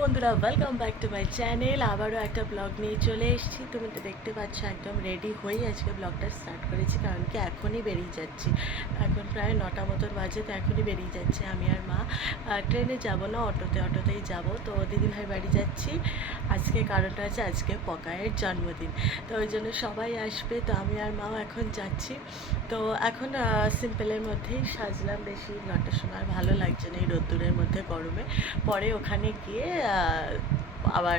বন্ধুরা, welcome back to my channel. আবারও একটা ব্লগ নিয়ে চলে এসেছি। তুমি তো দেখতে পাচ্ছ একদম রেডি হয়েই আজকে ব্লগটা স্টার্ট করেছি, কারণ কি এখনই বেরিয়ে যাচ্ছি। এখন প্রায় 9টা মতন বাজে, তো এখনই বেরিয়ে যাচ্ছে। আমি আর মা ট্রেনে যাব না, অটোতেই যাব। তো দিদিভাই বাড়ি যাচ্ছি আজকে, কারণটা আছে আজকে পকায়ের জন্মদিন, তো ওই জন্য সবাই আসবে। তো আমি আর মাও এখন যাচ্ছি। তো এখন সিম্পলের মধ্যেই সাজলাম, বেশি 9টার সময় আর ভালো লাগছে না এই রোদ্দুরের মধ্যে গরমে। পরে ওখানে গিয়ে আবার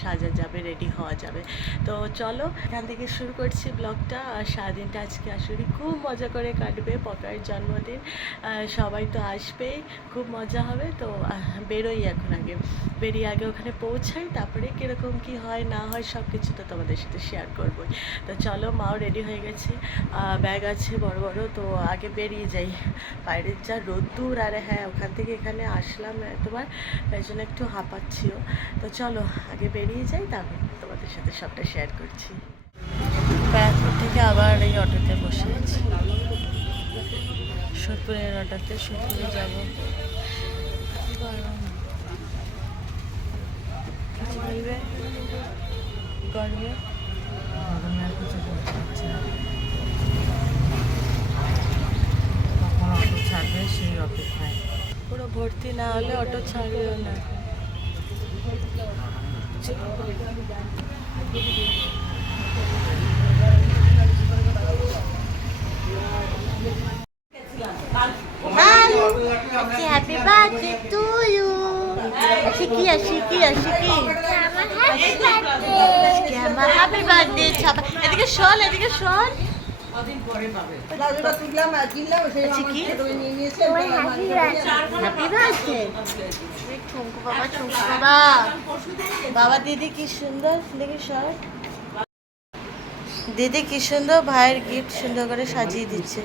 সাজা যাবে, রেডি হওয়া যাবে। তো চলো এখান থেকে শুরু করছি ব্লগটা। আর সারাদিনটা আজকে আসলে খুব মজা করে কাটবে, পকায়ের জন্মদিন, সবাই তো আসবেই, খুব মজা হবে। তো বেরোই এখন, বেরিয়ে আগে ওখানে পৌঁছাই, তারপরে কীরকম কী হয় না হয় সব কিছু তো তোমাদের সাথে শেয়ার করবোই। তো চলো, মাও রেডি হয়ে গেছে, ব্যাগ আছে বড় বড়। তো আগে বেরিয়ে যাই, বাইরের যা রোদ্দুর। আর হ্যাঁ, ওখান থেকে এখানে আসলাম তোমার, তাই জন্য একটু হাঁপাচ্ছিও। তো চলো আগে বেরিয়ে যাই, তারপর তোমাদের সাথে সবটা শেয়ার করছি। ব্যারাকপুর থেকে আবার এই অটোতে বসে আছি, সোদপুরের অটোতে। সোদপুরে যাবো। কিছু বলবে? গরমে আর কিছু বলতে পারছি না, কখন অটো ছাড়বে সেই অপেক্ষায়। পুরো ভর্তি না হলে অটো ছাড়বেও না। Happy birthday to you. শিখি আমার হ্যাপি বার্থডে। এদিকে শোন, এদিকে শোন। বাবা দিদি কি সুন্দর, দেখি শর্ট। দিদি কি সুন্দর ভাইয়ের গিফট সুন্দর করে সাজিয়ে দিচ্ছে।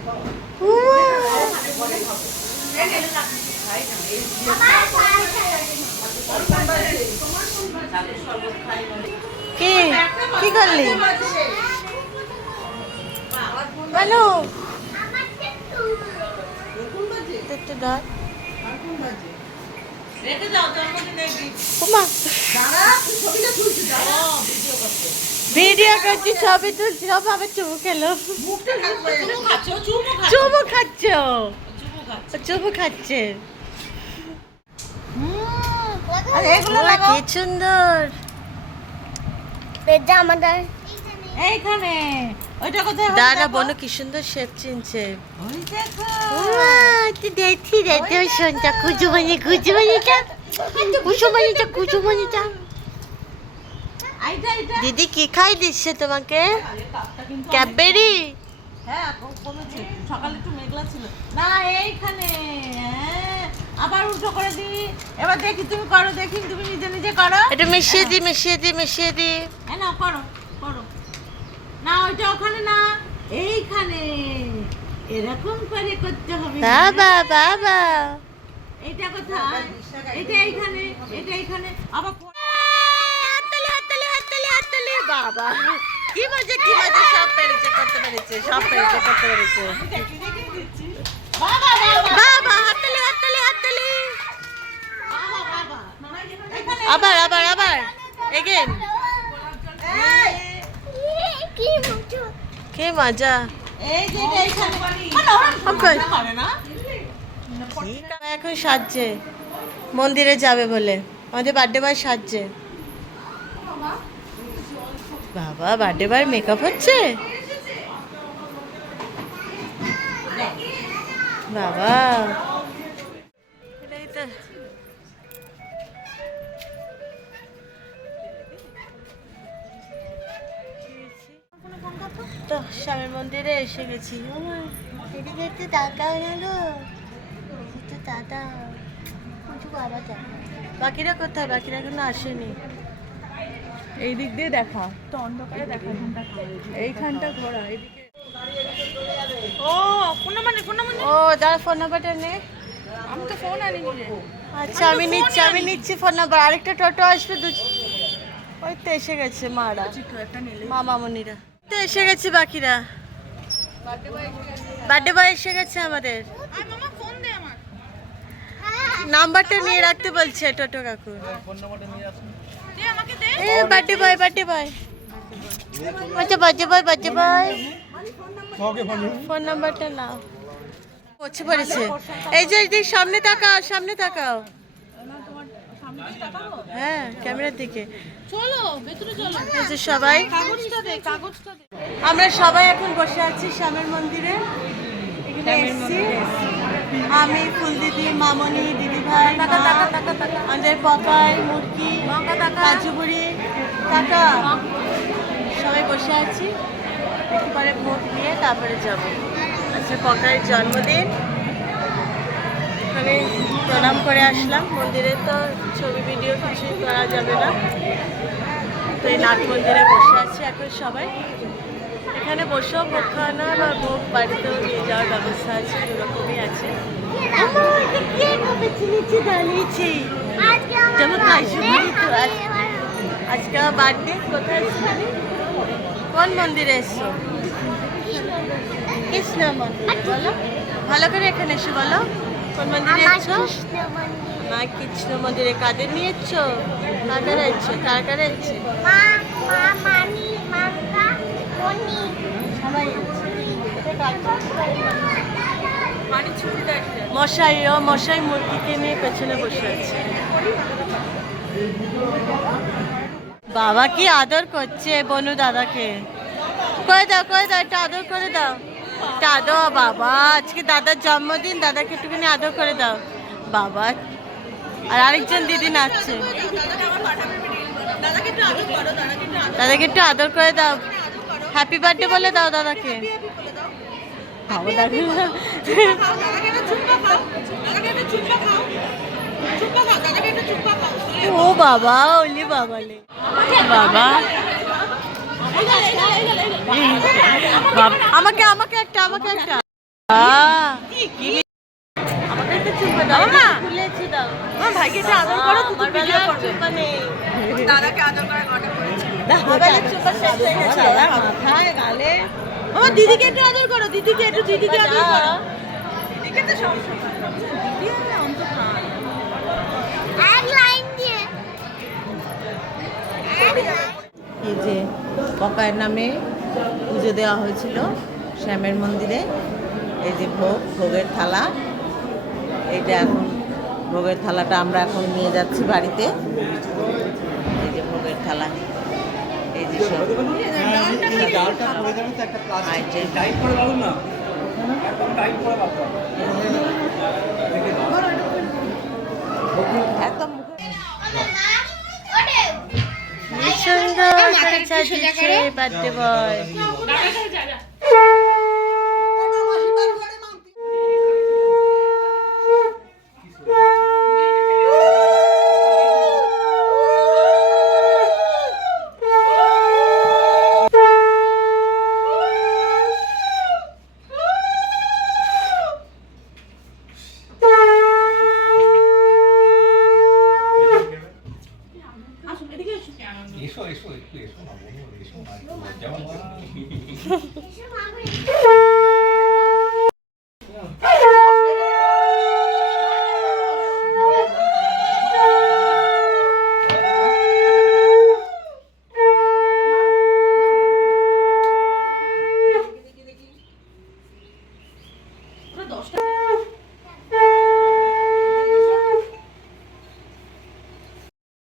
কি কি করলি বলো? একটু ধর। ভিডিও করছি, ছবি তুলছি, ভাবে চুমু খেলো। চুমু খাচ্ছে। কি সুন্দর এইখানে। দাদা বনু কি সুন্দর শেপ চিনছে। দিদি কি খাই দিচ্ছে তোমাকে? ক্যাডবেরি? সকালে একটু মেঘলা ছিল না, এইখানে আবার উল্টো করে দি। এবার দেখি তুমি করো, দেখি তুমি নিজে করো। এটা মিশিয়ে দি। হ্যাঁ না, করো না, ওইটা ওখানে না, এইখানে এরকম করে করতে হবে। বাবা এইটা কোথায়? এটা এইখানে আবার হাততালি। বাবা কি মজা, সব করতে পেরেছে। বাবা হাততালি। আবার এগেন। কি মজা। এখন সাজছে, মন্দিরে যাবে বলে। আমাদের বার্থডে বয় সাজছে। বাবা বার্থডে বয় মেকআপ হচ্ছে। বাবা এটাই তো স্বামী মন্দিরে এসে গেছি। এদিকে একটু তাকাও না গো, একটু তাকাও। বাকিরা কোথায়? বাকিরা এখনো আসেনি। এই দিক দিয়ে দেখা তো, অন্ধকারে দেখা। এইখানটা ঘোরা, এইদিকে। ও ফোন নাম্বার ও দাঁড়া, ফোন নাম্বারটা নে। আমি তো ফোন আনিনি রে। আচ্ছা আমি নিচ্ছি ফোন নাম্বার। আরেকটা টোটো আসবে, ওই তো এসে গেছে মারা, মামনিরা তো এসে গেছে। বাকিরা বার্থডে বয় এসে গেছে আমাদের। নাম্বারটা নিয়ে রাখতে বলছে টোটো কাকু। দে আমাকে দে। A birthday boy, birthday boy, আচ্ছা birthday boy, birthday boy. Phone নাম্বারটা নাও। পড়ছে পড়েছে। এই যে এই যে সামনে তাকাও, সামনে তাকাও। হ্যাঁ ক্যামেরার দিকে। চলো ভেতরে চলো। এই যে সবাই, কাগজটা দে, কাগজটা দে। আমরা সবাই এখন বসে আছি শ্যামের মন্দিরে। এখানে এসেছি আমি, ফুল দিদি, মামনি, দিদি ভাই, আমাদের পকাই, মুরগি, কাজু বুড়ি, কাকা, সবাই বসে আছি। একটু পরে ভোট দিয়ে তারপরে যাব। আচ্ছা পকাইয়ের জন্মদিন, এখানে প্রণাম করে আসলাম। মন্দিরে তো ছবি ভিডিও কিছুই করা যাবে না, তো এই নাট মন্দিরে বসে আছি এখন সবাই। এখানে বসেও ভোগ খাওয়ানো বা ভোগ বাড়িতেও নিয়ে যাওয়ার ব্যবস্থা আছে, দুরকমই আছে। দাঁড়িয়েছি যেমন আজকে বার্থডে। কোথায় এসছো? কোন মন্দিরে এসছো? কৃষ্ণ মন্দির। বলো ভালো করে, এখানে এসে বলো কোন মন্দিরে এসছো? মা কৃষ্ণ মন্দিরে। কাদের নিয়ে এসছো? কাদের এসছো? কার কার এসছো? সবাই মশাই, ও মশাই মুরগিকে নিয়ে পেছনে বসে আছে। বাবা কি আদর করছে বনু দাদাকে। করে দাও, করে দাও, একটু আদর করে দাও, একটু আদর। বাবা আজকে দাদার জন্মদিন, দাদাকে একটুখানি আদর করে দাও বাবা। আর আরেকজন দিদি নাচছে, দাদাকে একটু আদর করে দাও। হ্যাপি বার্থডে বলে দাও দাদাকে। ও বাবা, ওলি বাবা লে বাবা। আমাকে আমাকে একটা, আমাকে একটা, আমাকে একটা চুম্বা দাও না। খুলেছি দাও। আমার ভাইকে একটু আদর করো, তুই আমার ভিডিও বেলা করবে। চুম্বা নেই। দাদাকে আদর করে ঘটে পড়েছে। মোবাইলের চুম্বা শেষ হয়ে গেছে। মাথায় গালে। আমার দিদিকে একটু আদর করো, দিদিকে একটু, দিদিকে আদর করো। দিদিকে তো সমস্যা দিদি অন্ত খায়। এই যে পকায়ের নামে পুজো দেওয়া হয়েছিল শ্যামের মন্দিরে। এই যে ভোগ, ভোগের থালা। এইটা এখন ভোগের থালাটা আমরা এখন নিয়ে যাচ্ছি বাড়িতে। এই যে ভোগের থালা, এই যে সব একদম কি সুন্দর করে সাজিয়েছে বার্থডে বয়। এসো এসো একটু এসো না বলো, এসো না একটু লজ্জা পাচ্ছে।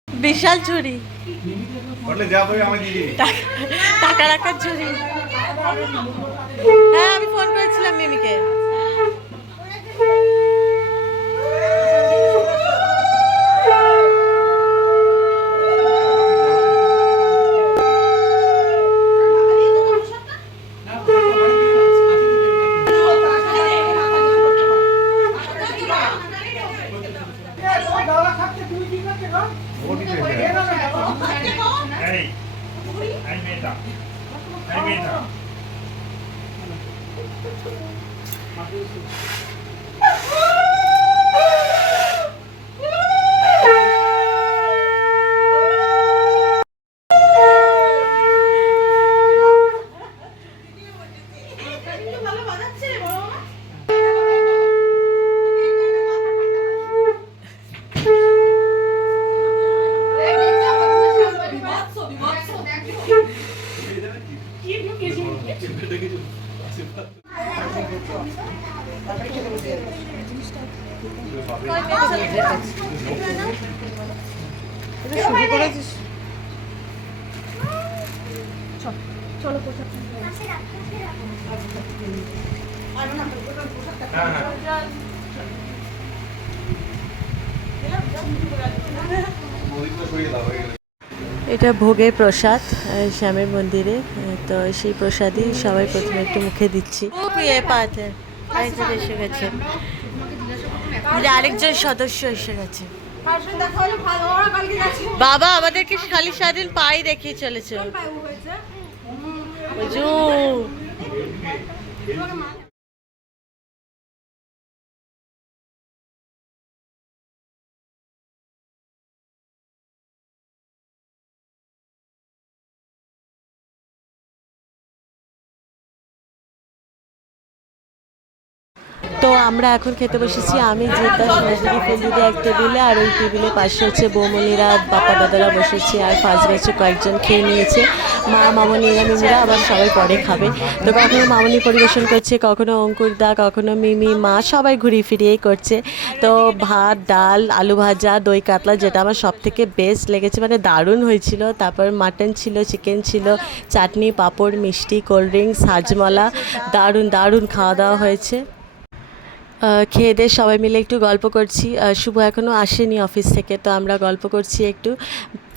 বিশাল ঝুড়ি, বললে যা পাবে আমায় দিয়ে দিবি। টাকা রাখার ঝুড়ি। হ্যাঁ আমি ফোন করেছিলাম মিমিকে। এই এই মেয়েটা, এই মেয়েটা শুরু করেছিস? চলো পোশাক এটা ভোগের প্রসাদ শ্যামের মন্দিরে। তো সেই প্রসাদই সবাই প্রথমে একটু মুখে দিচ্ছি। খুব পাতে আরেকজন এসে গেছে, আরেকজন সদস্য এসে গেছে। বাবা আমাদেরকে খালি সারাদিন পাই দেখিয়ে চলেছে। তো আমরা এখন খেতে বসেছি, আমি যেটা সোনাঝুরি ফেলদিদি এক টেবিলে, আর ওই টেবিলে পাশে হচ্ছে বৌমনিরা বাপ্পা দাদারা বসেছে, আর ফার্স্ট ব্যাচে কয়েকজন খেয়ে নিয়েছে, মা মামনিরা মিমিরা আবার সবাই পরে খাবে। তো কখনো মামনি পরিবেশন করছে, কখনো অঙ্কুর দা, কখনো মিমি, মা, সবাই ঘুরিয়ে ফিরিয়েই করছে। তো ভাত, ডাল, আলু ভাজা, দই কাতলা, যেটা আমার সব থেকে বেস্ট লেগেছে, মানে দারুণ হয়েছিল। তারপর মাটন ছিল, চিকেন ছিল, চাটনি, পাঁপড়, মিষ্টি, কোল্ড ড্রিঙ্কস, হাজমলা, দারুণ দারুণ খাওয়া দাওয়া হয়েছে। খেয়ে দিয়ে সবাই মিলে একটু গল্প করছি। শুভ এখনও আসেনি অফিস থেকে, তো আমরা গল্প করছি একটু।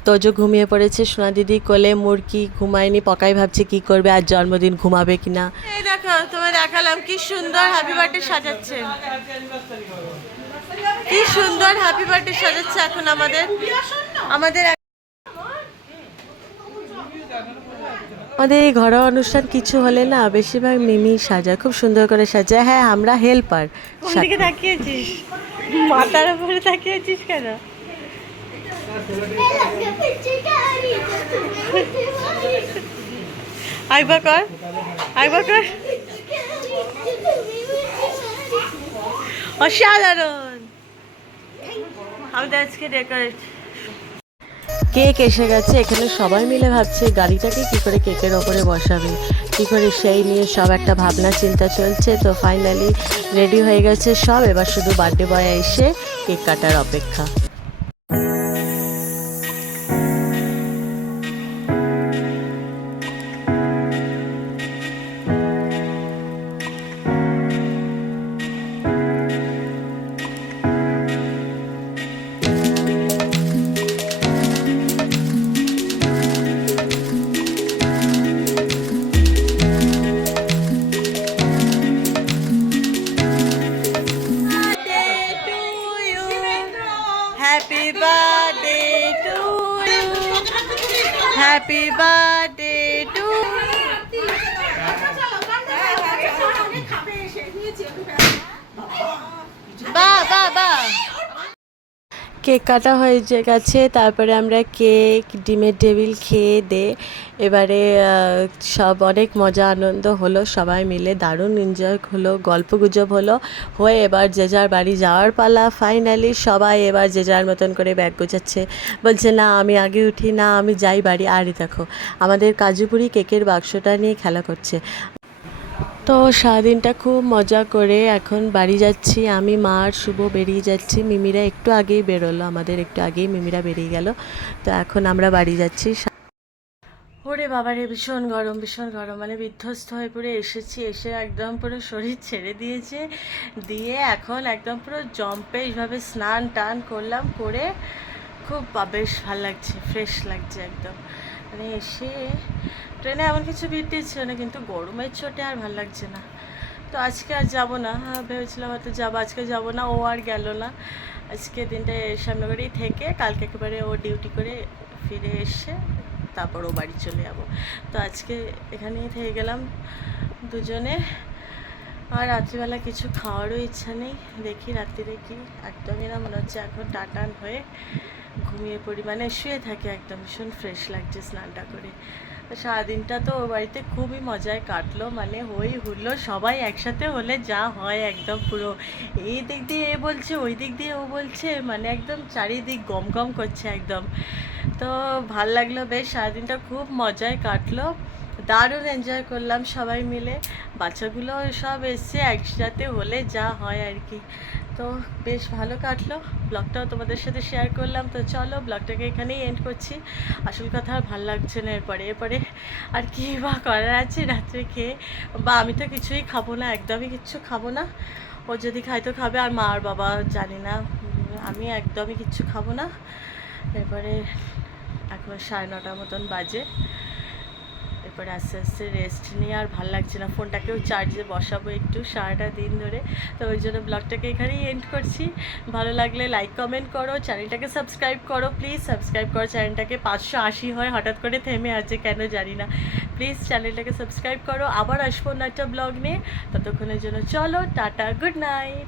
তোজো ঘুমিয়ে পড়েছে, সোনা দিদি কোলে, মুরকি ঘুমায়নি, পকাই ভাবছে কি করবে, আর জন্মদিন ঘুমাবে কিনা। এই দেখো তোমায় দেখালাম কি সুন্দর হ্যাপি বার্থডে সাজাচ্ছে, কি সুন্দর হ্যাপি বার্থডে সাজাচ্ছে এখন আমাদের আমাদের আমাদের এই ঘরোয়া অনুষ্ঠান কিছু হলে না বেশিরভাগ মিমি সাজায়, খুব সুন্দর করে সাজায়। হ্যাঁ, আমরা হেল্পার। দিকে তাকিয়েছিস, মাথার উপরে তাকিয়েছিস কেন? আইবা কর, আইবা কর। অসাধারণ আমাদের আজকে ডেকোরেট। কেক এসে গেছে, এখানে সবাই মিলে ভাবছে গাড়িটাকে কি করে কেকের ওপরে বসাবে, কি করে, সেই নিয়ে সব একটা ভাবনা চিন্তা চলছে। তো ফাইনালি রেডি হয়ে গেছে সব, এবার শুধু বার্থডে বয় এসে কেক কাটার অপেক্ষা। Happy birthday to you. Happy birthday to you. বা কেক কাটা হয়ে গেছে, তারপরে আমরা কেক, ডিমের টেবিল খেয়ে দে এবারে সব অনেক মজা আনন্দ হলো, সবাই মিলে দারুণ এনজয় হলো, গল্পগুজব হলো, হয়ে এবার যে যার বাড়ি যাওয়ার পালা। ফাইনালি সবাই এবার যে যার মতন করে ব্যাগ গোছাচ্ছে, বলছে না আমি আগে উঠি, না আমি যাই বাড়ি। আর দেখো আমাদের কাজুপুরি কেকের বাক্সটা নিয়ে খেলা করছে। তো সারাদিনটা খুব মজা করে এখন বাড়ি যাচ্ছি, আমি, মা আর শুভ বেরিয়ে যাচ্ছি। মিমিরা একটু আগেই বেরোলো, আমাদের একটু আগেই মিমিরা বেরিয়ে গেল। তো এখন আমরা বাড়ি যাচ্ছি। ওরে বাবারে ভীষণ গরম, ভীষণ গরম, মানে বিধ্বস্ত হয়ে পড়ে এসেছি, এসে একদম পুরো শরীর ছেড়ে দিয়েছে, দিয়ে এখন একদম পুরো জম্পে এইভাবে স্নান টান করলাম, করে খুব বেশ ভালো লাগছে, ফ্রেশ লাগছে একদম। মানে এসে ট্রেনে এমন কিছু ভিড় ছিল না, কিন্তু গরমের চোটে আর ভালো লাগছে না। তো আজকে আর যাবো না, ভেবেছিলাম হয়তো যাবো, আজকে যাবো না, ও আর গেল না। আজকে দিনটা শ্যামনগরেই থেকে কালকে একেবারে ও ডিউটি করে ফিরে এসে তারপর ও বাড়ি চলে যাবো। তো আজকে এখানেই থেকে গেলাম দুজনে, আর রাত্রিবেলা কিছু খাওয়ারও ইচ্ছা নেই, দেখি রাত্রিরে কি, একদমই না, মনে হচ্ছে এখন টাটান হয়ে ঘুমিয়ে পড়ি, মানে শুয়ে থাকি একদম, ভীষণ ফ্রেশ লাগছে স্নানটা করে। তো সারাদিনটা তো ওর বাড়িতে খুবই মজায় কাটলো, মানে হই হুল্লো, সবাই একসাথে হলে যা হয় একদম পুরো এই দিক দিয়ে এ বলছে, ওই দিক দিয়ে ও বলছে, মানে একদম চারিদিক গম গম করছে একদম। তো ভাল লাগলো বেশ, সারাদিনটা খুব মজায় কাটলো। দারুণ এনজয় করলাম সবাই মিলে। বাচ্চাগুলো সব এসছে একসাথে হলে যা হয় আর কি। তো বেশ ভালো কাটলো, ব্লগটাও তোমাদের সাথে শেয়ার করলাম। তো চলো ব্লগটাকে এখানেই এন্ড করছি। আসল কথা আর ভালো লাগছে না এরপরে আর কি বা করার আছে রাত্রে খেয়ে, বা আমি তো কিছুই খাবো না, একদমই কিচ্ছু খাবো না। ও যদি খায় তো খাবে, আর মা আর বাবা জানি না। আমি একদমই কিচ্ছু খাবো না। এরপরে এখন 9:30 মতন বাজে। এরপরে আস্তে আস্তে রেস্ট নিয়ে আর ভাল লাগছে না, ফোনটাকেও চার্জে বসাবো একটু সারাটা দিন ধরে। তো ওই জন্য ব্লগটাকে এখানেই এন্ড করছি। ভালো লাগলে লাইক কমেন্ট করো, চ্যানেলটাকে সাবস্ক্রাইব করো, প্লিজ সাবস্ক্রাইব করো চ্যানেলটাকে। 580 হয়, হঠাৎ করে থেমে আছে কেন জানি না। প্লিজ চ্যানেলটাকে সাবস্ক্রাইব করো। আবার আসবো না একটা ব্লগ নিয়ে, ততক্ষণের জন্য চলো টাটা, গুড নাইট।